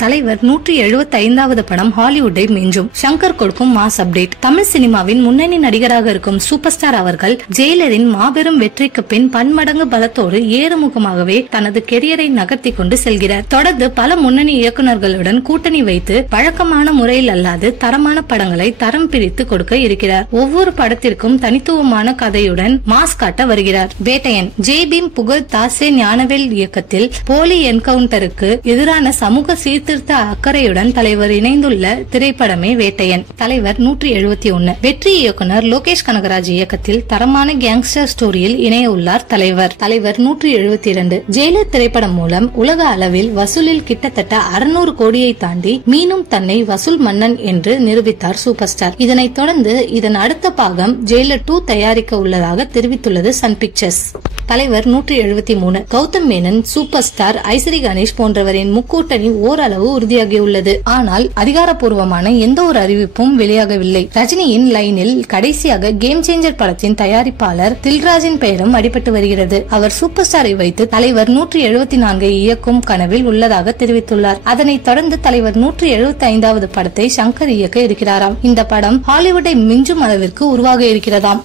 தலைவர் 175வது படம் ஹாலிவுட்டை மிஞ்சும். சங்கர் கொடுக்கும் மாஸ் அப்டேட். தமிழ் சினிமாவின் முன்னணி நடிகராக இருக்கும் சூப்பர் ஸ்டார் அவர்கள் ஜெயிலரின் மாபெரும் வெற்றிக்கு பின் பன்மடங்கு பலத்தோடு ஏறுமுகமாகவே தனது கெரியரை நகர்த்தி கொண்டு செல்கிறார். தொடர்ந்து பல முன்னணி இயக்குநர்களுடன் கூட்டணி வைத்து வழக்கமான முறையில் அல்லாது தரமான படங்களை தரம் பிரித்து கொடுக்க இருக்கிறார். ஒவ்வொரு படத்திற்கும் தனித்துவமான கதையுடன் மாஸ் காட்ட வருகிறார். வேட்டையன். ஜெய்பீம் புகழ் தாசே ஞானவேல் இயக்கத்தில் போலி என்கவுண்டருக்கு எதிரான சமூக சீர்திருத்த அக்கறையுடன் தலைவர் இணைந்துள்ள திரைப்படமே வேட்டையன். தலைவர் 171. வெற்றி இயக்குனர் லோகேஷ் கனகராஜ் இயக்கத்தில் தரமான கேங்ஸ்டர் ஸ்டோரியில் இணைய உள்ளார் தலைவர். தலைவர் 172. ஜெயிலர் திரைப்படம் மூலம் உலக அளவில் வசூலில் கிட்டத்தட்ட 600 கோடியை தாண்டி மீண்டும் தன்னை வசூல் மன்னன் என்று நிரூபித்தார் சூப்பர் ஸ்டார். இதனைத் தொடர்ந்து இதன் அடுத்த பாகம் ஜெயிலர் 2 தயாரிக்க உள்ளதாக தெரிவித்துள்ளது சன் பிக்சர்ஸ். தலைவர் 173. கௌதம் மேனன், சூப்பர் ஸ்டார், ஐஸ்வரி கணேஷ் போன்றவரின் முக்கூட்டணி ஓரளவு உறுதியாகியுள்ளது. ஆனால் அதிகாரப்பூர்வமான எந்த ஒரு அறிவிப்பும் வெளியாகவில்லை. ரஜினியின் லைனில் கடைசியாக கேம் சேஞ்சர் படத்தின் தயாரிப்பாளர் தில்ராஜின் பெயரும் அடிபட்டு வருகிறது. அவர் சூப்பர் ஸ்டாரை வைத்து தலைவர் 174 இயக்கும் கனவில் உள்ளதாக தெரிவித்துள்ளார். அதனைத் தொடர்ந்து தலைவர் 175வது படத்தை சங்கர் இயக்க இருக்கிறாராம். இந்த படம் ஹாலிவுட்டை மிஞ்சும் அளவிற்கு உருவாக இருக்கிறதாம்.